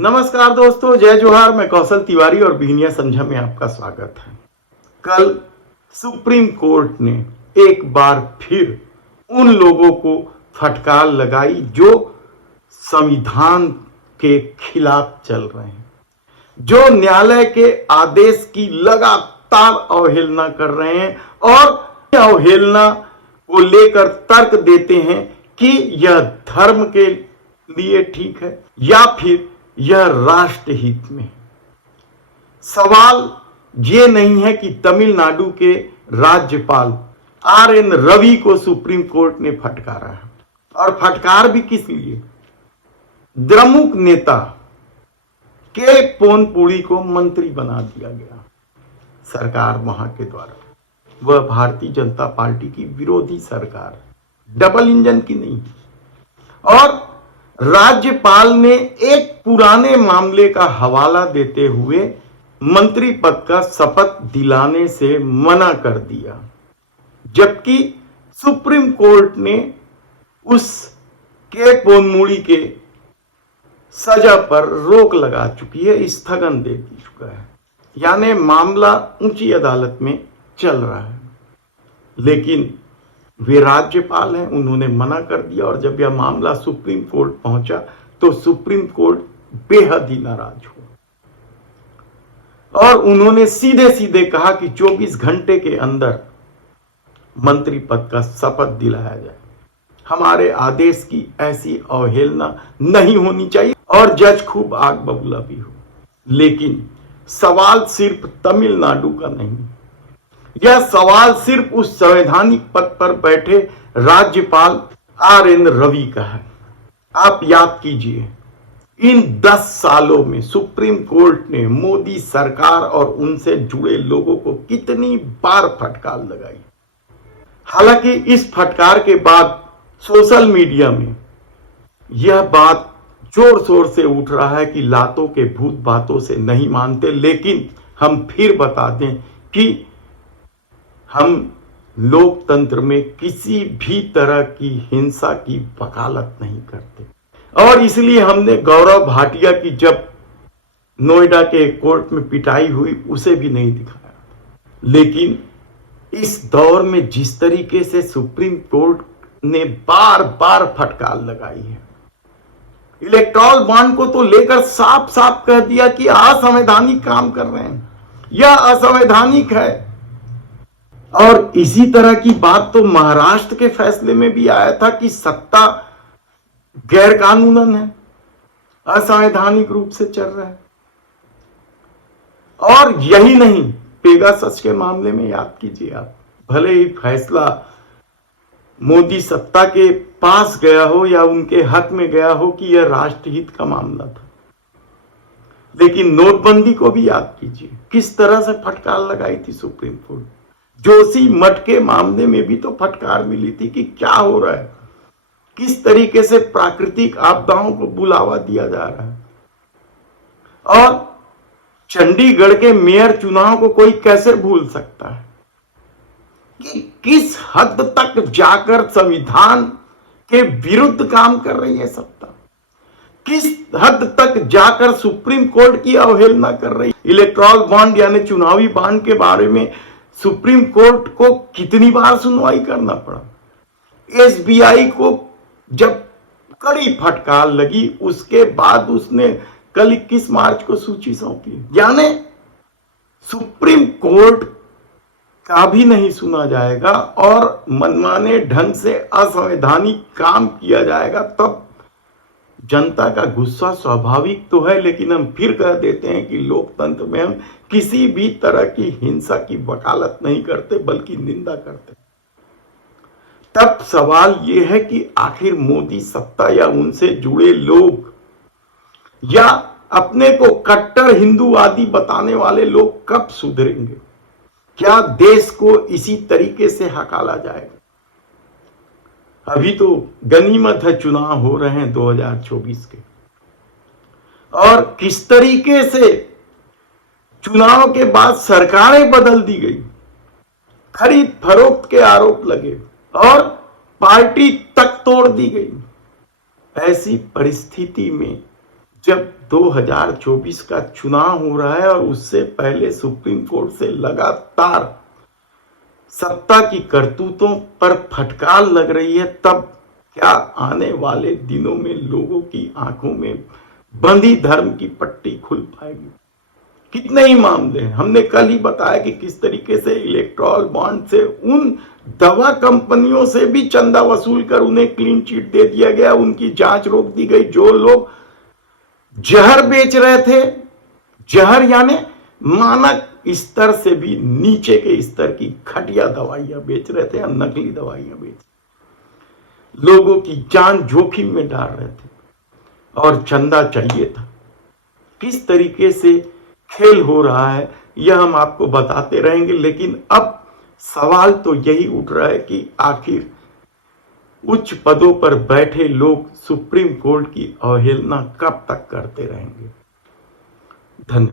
नमस्कार दोस्तों, जय जोहार। मैं कौशल तिवारी और बिहनिया संझा में आपका स्वागत है। कल सुप्रीम कोर्ट ने एक बार फिर उन लोगों को फटकार लगाई जो संविधान के खिलाफ चल रहे हैं, जो न्यायालय के आदेश की लगातार अवहेलना कर रहे हैं और अवहेलना को लेकर तर्क देते हैं कि यह धर्म के लिए ठीक है या फिर यह राष्ट्र हित में। सवाल ये नहीं है कि तमिलनाडु के राज्यपाल RN रवि को सुप्रीम कोर्ट ने फटकारा है, और फटकार भी किस लिए? द्रमुक नेता के पोनपुरी को मंत्री बना दिया गया सरकार वहां के द्वारा। वह भारतीय जनता पार्टी की विरोधी सरकार, डबल इंजन की नहीं। और राज्यपाल ने एक पुराने मामले का हवाला देते हुए मंत्री पद का शपथ दिलाने से मना कर दिया, जबकि सुप्रीम कोर्ट ने उस के पोनमुरी के सजा पर रोक लगा चुकी है, स्थगन दे दी चुका है। यानी मामला ऊंची अदालत में चल रहा है, लेकिन वे राज्यपाल हैं, उन्होंने मना कर दिया। और जब यह मामला सुप्रीम कोर्ट पहुंचा तो सुप्रीम कोर्ट बेहद ही नाराज हुआ और उन्होंने सीधे सीधे कहा कि 24 घंटे के अंदर मंत्री पद का शपथ दिलाया जाए। हमारे आदेश की ऐसी अवहेलना नहीं होनी चाहिए और जज खूब आग बबूला भी हो। लेकिन सवाल सिर्फ तमिलनाडु का नहीं, यह सवाल सिर्फ उस संवैधानिक पद पर बैठे राज्यपाल RN रवि का है। आप याद कीजिए, इन 10 सालों में सुप्रीम कोर्ट ने मोदी सरकार और उनसे जुड़े लोगों को कितनी बार फटकार लगाई। हालांकि इस फटकार के बाद सोशल मीडिया में यह बात जोर शोर से उठ रहा है कि लातों के भूत बातों से नहीं मानते। लेकिन हम फिर बता दें कि हम लोकतंत्र में किसी भी तरह की हिंसा की वकालत नहीं करते, और इसलिए हमने गौरव भाटिया की जब नोएडा के कोर्ट में पिटाई हुई उसे भी नहीं दिखाया। लेकिन इस दौर में जिस तरीके से सुप्रीम कोर्ट ने बार बार फटकार लगाई है, इलेक्टोरल बॉन्ड को तो लेकर साफ साफ कह दिया कि असंवैधानिक काम कर रहे हैं, यह असंवैधानिक है। और इसी तरह की बात तो महाराष्ट्र के फैसले में भी आया था कि सत्ता गैर कानूनन है, असंवैधानिक रूप से चल रहा है। और यही नहीं, पेगासस के मामले में याद कीजिए आप, भले ही फैसला मोदी सत्ता के पास गया हो या उनके हक में गया हो कि यह राष्ट्रहित का मामला था, लेकिन नोटबंदी को भी याद कीजिए, किस तरह से फटकार लगाई थी सुप्रीम कोर्ट। जोशी मठ के मामले में भी तो फटकार मिली थी कि क्या हो रहा है, किस तरीके से प्राकृतिक आपदाओं को बुलावा दिया जा रहा है। और चंडीगढ़ के मेयर चुनाव को कोई कैसे भूल सकता है कि किस हद तक जाकर संविधान के विरुद्ध काम कर रही है सत्ता, किस हद तक जाकर सुप्रीम कोर्ट की अवहेलना कर रही है। इलेक्टोरल बॉन्ड यानी चुनावी बॉन्ड के बारे में सुप्रीम कोर्ट को कितनी बार सुनवाई करना पड़ा। SBI को जब कड़ी फटकार लगी, उसके बाद उसने कल 21 मार्च को सूची सौंपी। यानी सुप्रीम कोर्ट का भी नहीं सुना जाएगा और मनमाने ढंग से असंवैधानिक काम किया जाएगा, तब जनता का गुस्सा स्वाभाविक तो है। लेकिन हम फिर कह देते हैं कि लोकतंत्र में हम किसी भी तरह की हिंसा की वकालत नहीं करते, बल्कि निंदा करते। तब सवाल यह है कि आखिर मोदी सत्ता या उनसे जुड़े लोग या अपने को कट्टर हिंदूवादी बताने वाले लोग कब सुधरेंगे? क्या देश को इसी तरीके से हकाला जाएगा? अभी तो गनीमत है, चुनाव हो रहे हैं 2024 के, और किस तरीके से चुनाव के बाद सरकारें बदल दी गई, खरीद फरोख्त के आरोप लगे और पार्टी तक तोड़ दी गई। ऐसी परिस्थिति में जब 2024 का चुनाव हो रहा है और उससे पहले सुप्रीम कोर्ट से लगातार सत्ता की करतूतों पर फटकार लग रही है, तब क्या आने वाले दिनों में लोगों की आंखों में बंधी धर्म की पट्टी खुल पाएगी? कितने ही मामले हैं, हमने कल ही बताया कि किस तरीके से इलेक्टोरल बॉन्ड से उन दवा कंपनियों से भी चंदा वसूल कर उन्हें क्लीन चिट दे दिया गया, उनकी जांच रोक दी गई। जो लोग जहर बेच रहे थे, जहर यानी मानक स्तर से भी नीचे के स्तर की घटिया दवाइयां बेच रहे थे या नकली दवाइयां बेच लोगों की जान जोखिम में डाल रहे थे और चंदा चाहिए था। किस तरीके से खेल हो रहा है यह हम आपको बताते रहेंगे, लेकिन अब सवाल तो यही उठ रहा है कि आखिर उच्च पदों पर बैठे लोग सुप्रीम कोर्ट की अवहेलना कब तक करते रहेंगे। धन्यवाद।